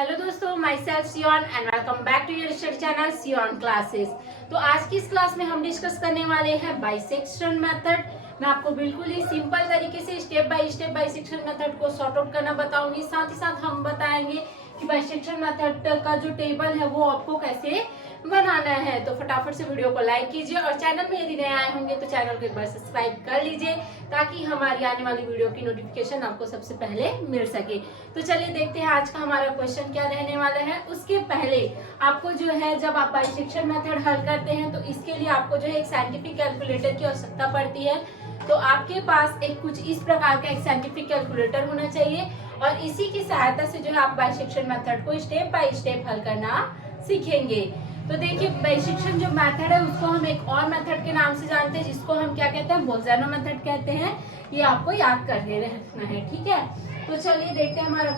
Hello दोस्तों, myself सियोन and welcome back to your study channel सियोन classes. तो आज की इस क्लास में हम डिस्कस करने वाले हैं बाइसेक्शन मेथड। मैं आपको बिल्कुल ही सिंपल तरीके से स्टेप बाय सेक्शन मेथड को सॉर्ट आउट करना बताऊंगी। साथ ही साथ हम बताएंगे कि बाइसेक्शन मेथड का जो टेबल है वो आपको कैसे बनाना है। तो फटाफट से वीडियो को लाइक कीजिए और चैनल में यदि नए आए होंगे तो चैनल को एक बार सब्सक्राइब कर लीजिए ताकि हमारी आने वाली वीडियो की नोटिफिकेशन आपको सबसे पहले मिल सके। तो चलिए देखते हैं आज का हमारा क्वेश्चन क्या रहने वाला है। उसके पहले आपको जो है, जब आप बाइसेक्शन मेथड हल करते हैं तो इसके लिए आपको जो है एक साइंटिफिक कैलकुलेटर की आवश्यकता पड़ती है। तो आपके पास एक कुछ इस प्रकार का एक साइंटिफिक कैलकुलेटर होना चाहिए और इसी की सहायता से जो है आप बाइसेक्शन मेथड को स्टेप बाय स्टेप हल करना सीखेंगे। तो देखिए, बाइसेक्शन जो मेथड है उसको हम एक और मेथड के नाम से जानते हैं जिसको हम क्या कहते हैं, बोल्ज़नो मेथड कहते हैं। ये आपको याद करके रखना है, ठीक है। तो चलिए देखते हैं हमारा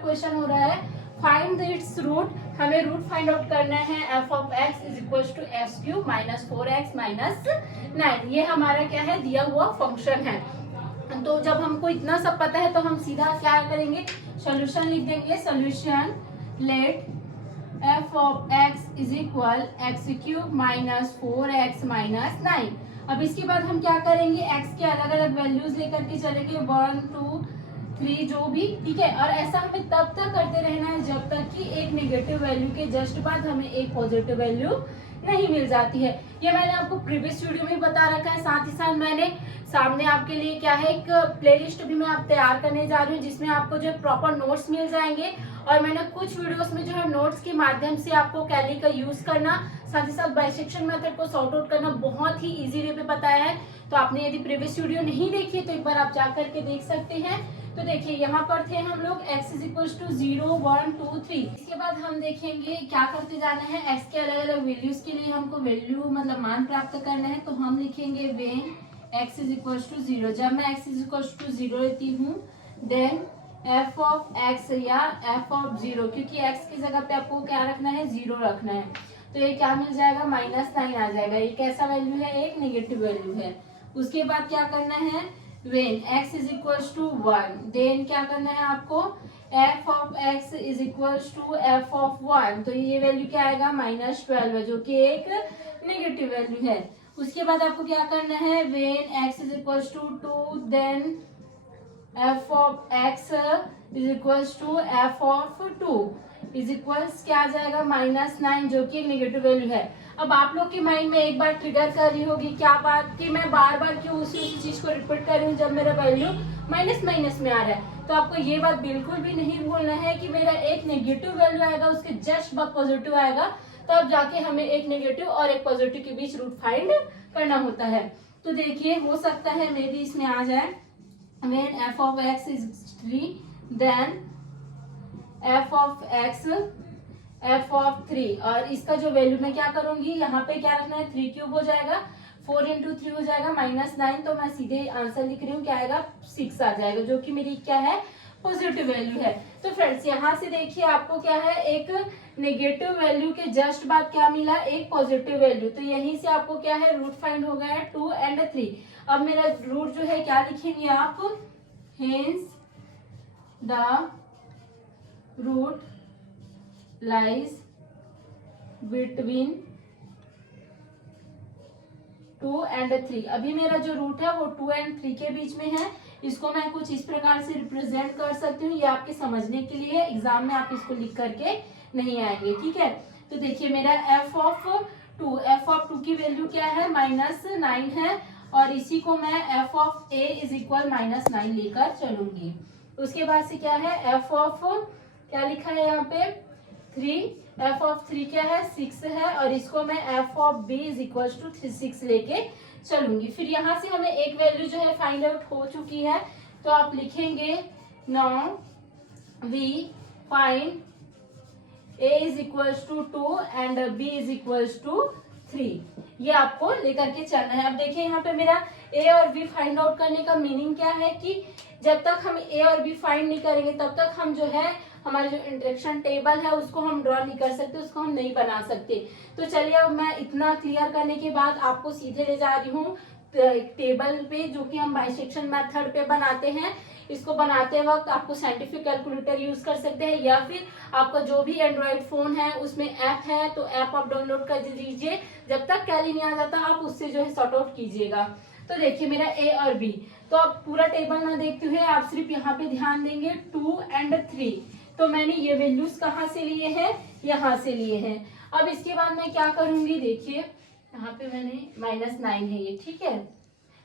क्वेश्चन हो रहा है फाइंड इट्स रूट। हमें रूट फाइंड आउट करना है f of x is equal to x cube minus 4x minus 9। ये हमारा क्या है, दिया हुआ फंक्शन है। तो जब हमको इतना सब पता है तो हम सीधा क्या करेंगे, सोल्यूशन लिख देंगे। Solution let f of x is equal x cube minus 4x minus 9। अब इसके बाद हम क्या करेंगे, x के अलग अलग वैल्यूज लेकर के चलेंगे, 1 2 3 जो भी, ठीक है। और ऐसा हमें तब तक करते रहना है जब तक कि एक नेगेटिव वैल्यू के जस्ट बाद हमें एक पॉजिटिव वैल्यू नहीं मिल जाती है। ये मैंने आपको प्रीवियस वीडियो में बता रखा है। साथ ही साथ मैंने सामने आपके लिए क्या है, एक प्लेलिस्ट भी मैं आप तैयार करने जा रही हूँ जिसमें आपको जो प्रॉपर नोट्स मिल जाएंगे। और मैंने कुछ वीडियोस में जो है नोट्स के माध्यम से आपको कैली का यूज करना, साथ ही साथ बाइसेक्शन मेथड को सॉर्ट आउट करना बहुत ही इजी वे पे बताया है। तो आपने यदि प्रीवियस वीडियो नहीं देखी है तो एक बार आप जा करके देख सकते हैं। तो देखिए, यहाँ पर थे हम लोग x इज इक्वल टू 0 1 2 3। इसके बाद हम देखेंगे क्या करते जाना है, x के अलग अलग वैल्यूज के लिए हमको वैल्यू मतलब मान प्राप्त करना है। तो हम लिखेंगे when x is equal to 0। जब मैं x इज इक्वल टू 0 लेती हूँ देन f ऑफ x या f ऑफ 0, क्योंकि x की जगह पे आपको क्या रखना है, 0 रखना है। तो ये क्या मिल जाएगा, माइनस 9 आ जाएगा। ये कैसा वैल्यू है, एक नेगेटिव वैल्यू है। उसके बाद क्या करना है, when x is equals to 1 then क्या करना है आपको, f of x is equals to f of 1। तो ये वैल्यू क्या आएगा, माइनस 12 है जो कि एक नेगेटिव वैल्यू है। उसके बाद आपको क्या करना है, when x is equals to 2 then f of x is equals to f of 2 is equals क्या आ जाएगा, माइनस 9 जो कि एक नेगेटिव वैल्यू है। अब आप लोग के माइंड में एक बार ट्रिगर कर रही होगी क्या बात कि मैं बार बार क्यों उसी चीज को रिपीट कर रही हूँ जब मेरा वैल्यू माइनस माइनस में आ रहा है। तो आपको ये बात बिल्कुल भी नहीं भूलना है कि मेरा एक नेगेटिव वैल्यू आएगा उसके जस्ट बाद पॉजिटिव आएगा, तब जाके हमें एक नेगेटिव और एक पॉजिटिव के बीच रूट फाइंड करना होता है। तो देखिए, हो सकता है मे बी इसमें आ जाए when f of x is 3 then f of x f of 3। और इसका जो वैल्यू मैं क्या करूंगी, यहाँ पे क्या रखना है, 3 क्यूब हो जाएगा, 4 इंटू 3 हो जाएगा माइनस 9। तो मैं सीधे आंसर लिख रही हूँ, क्या आएगा, 6 आ जाएगा जो कि मेरी क्या है, पॉजिटिव वैल्यू है। तो फ्रेंड्स यहाँ से देखिए आपको क्या है, एक नेगेटिव वैल्यू के जस्ट बाद क्या मिला, एक पॉजिटिव वैल्यू। तो यहीं से आपको क्या है, रूट फाइंड हो गया है 2 and 3। अब मेरा रूट जो है क्या लिखेंगे आप, hence the root lies between 2 and 3। अभी मेरा जो रूट है वो 2 and 3 के बीच में है। इसको मैं कुछ इस प्रकार से रिप्रेजेंट कर सकती हूँ, ये आपके समझने के लिए, एग्जाम में आप इसको लिख करके नहीं आएंगे, ठीक है। तो देखिए मेरा f ऑफ 2 की वैल्यू क्या है, माइनस 9 है और इसी को मैं f of a is equal minus 9 लेकर चलूंगी। उसके बाद से क्या है, f ऑफ क्या लिखा है यहाँ पे 3, f ऑफ 3 क्या है, 6 है और इसको मैं f of b is equal to 6 लेके चलूंगी। फिर यहाँ से हमें एक वैल्यू जो है फाइंड आउट हो चुकी है। तो आप लिखेंगे now we find a is equal to 2 and b is equal to 3। ये आपको लेकर के चलना है। अब देखिए यहाँ पे मेरा a और b फाइंड आउट करने का मीनिंग क्या है कि जब तक हम a और b फाइंड नहीं करेंगे तब तक हम जो है हमारे जो इंटरेक्शन टेबल है उसको हम ड्रॉ नहीं कर सकते, उसको हम नहीं बना सकते। तो चलिए, अब मैं इतना क्लियर करने के बाद आपको सीधे ले जा रही हूँ टेबल पे जो कि हम बाइसेक्शन मेथड पे बनाते हैं। इसको बनाते वक्त आपको साइंटिफिक कैलकुलेटर यूज कर सकते हैं या फिर आपका जो भी एंड्रॉयड फोन है उसमें ऐप है तो ऐप आप डाउनलोड कर दीजिए, जब तक कैली नहीं आ जाता आप उससे जो है सॉर्ट आउट कीजिएगा। तो देखिए मेरा ए और बी, तो आप पूरा टेबल ना देखते हुए आप सिर्फ यहाँ पे ध्यान देंगे 2 और 3। तो मैंने ये वैल्यूज कहाँ से लिए हैं, यहाँ से लिए हैं। अब इसके बाद मैं क्या करूंगी, देखिए यहाँ पे मैंने -9 है ये, ठीक है।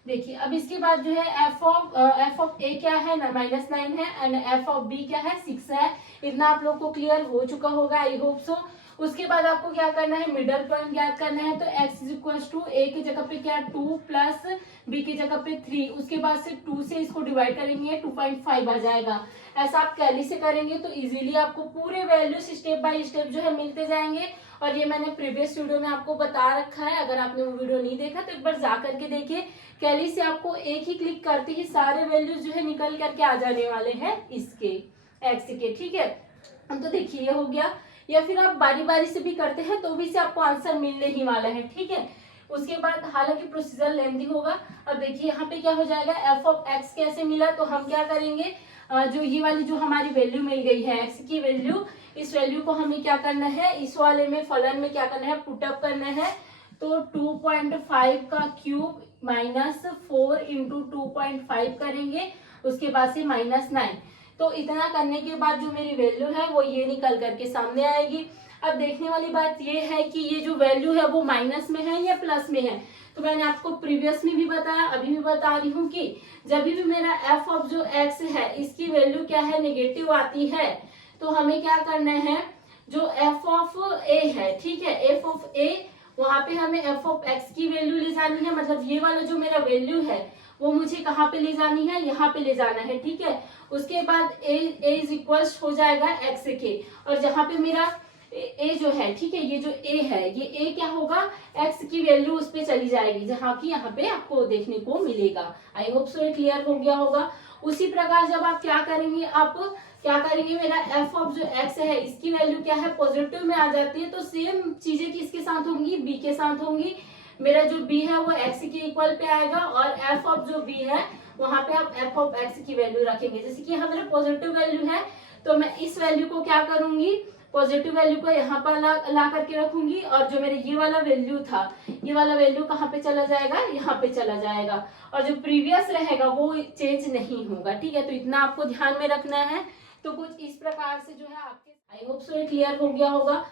देखिए अब इसके बाद जो है एफ ऑफ ए क्या है ना, -9 है, एंड एफ ऑफ बी क्या है, 6 है। इतना आप लोग को क्लियर हो चुका होगा, आई होप सो। उसके बाद आपको क्या करना है, मिडल पॉइंट ज्ञात करना है। तो x इज इक्वल टू ए की जगह पे क्या 2 प्लस बी की जगह पे 3, उसके बाद से 2 से इसको डिवाइड करेंगे 2.5 आ जाएगा। ऐसा आप कैली से करेंगे तो इजीली आपको पूरे वैल्यूज स्टेप बाय स्टेप जो है मिलते जाएंगे। और ये मैंने प्रीवियस वीडियो में आपको बता रखा है, अगर आपने वो वीडियो नहीं देखा तो एक बार जा करके देखिए। कैली से आपको एक ही क्लिक करते ही सारे वैल्यूज जो है निकल करके आ जाने वाले हैं इसके एक्स के, ठीक है। तो देखिए ये हो गया, या फिर आप बारी बारी से भी करते हैं तो भी से आपको आंसर मिलने ही वाला है, ठीक है। उसके बाद हालांकि प्रोसीजर लेंथी होगा। अब देखिए यहाँ पे क्या हो जाएगा, एफ ऑफ एक्स कैसे मिला, तो हम क्या करेंगे, जो ये वाली जो हमारी वैल्यू मिल गई है एक्स की वैल्यू, इस वैल्यू को हमें क्या करना है, इस वाले में फलन में क्या करना है, पुटअप करना है। तो 2.5 का क्यूब -4 इंटू 2.5 करेंगे, उसके बाद से -9। तो इतना करने के बाद जो मेरी वैल्यू है वो ये निकल करके सामने आएगी। अब देखने वाली बात ये है कि ये जो वैल्यू है वो माइनस में है या प्लस में है। तो मैंने आपको प्रीवियस में भी बताया, अभी भी बता रही हूँ कि जब भी मेरा एफ ऑफ जो एक्स है इसकी वैल्यू क्या है, नेगेटिव आती है, तो हमें क्या करना है, जो एफ ऑफ ए है, ठीक है, एफ ऑफ ए, वहां पे हमें एफ ऑफ एक्स की वैल्यू ले जानी है। मतलब ये वाला जो मेरा वैल्यू है वो मुझे कहाँ पे ले जानी है, यहाँ पे ले जाना है, ठीक है। उसके बाद ए इज इक्वल हो जाएगा एक्स के, और जहाँ पे मेरा ए जो है, ठीक है, ये जो ए है, ये ए क्या होगा, एक्स की वैल्यू उस पे चली जाएगी, जहाँ की यहाँ पे आपको देखने को मिलेगा। आई होप सो ये क्लियर हो गया होगा। उसी प्रकार जब आप क्या करेंगे, आप क्या करेंगे, मेरा एफ ऑफ जो एक्स है इसकी वैल्यू क्या है, पॉजिटिव में आ जाती है, तो सेम चीजें किसके साथ होंगी, बी के साथ होंगी। मेरा जो बी है वो एक्स के इक्वल पे आएगा, और एफ ऑफ जो बी है वहां पे आप एफ ऑफ एक्स की वैल्यू रखेंगे। जैसे कि यहाँ मेरा पॉजिटिव वैल्यू है तो मैं इस वैल्यू को क्या करूंगी, पॉजिटिव वैल्यू को यहाँ पर ला करके रखूंगी, और जो मेरे ये वाला वैल्यू था, ये वाला वैल्यू कहाँ पे चला जाएगा, यहाँ पे चला जाएगा, और जो प्रीवियस रहेगा वो चेंज नहीं होगा, ठीक है। तो इतना आपको ध्यान में रखना है। तो कुछ इस प्रकार से जो है आपके, आई होप सो ये क्लियर हो गया होगा।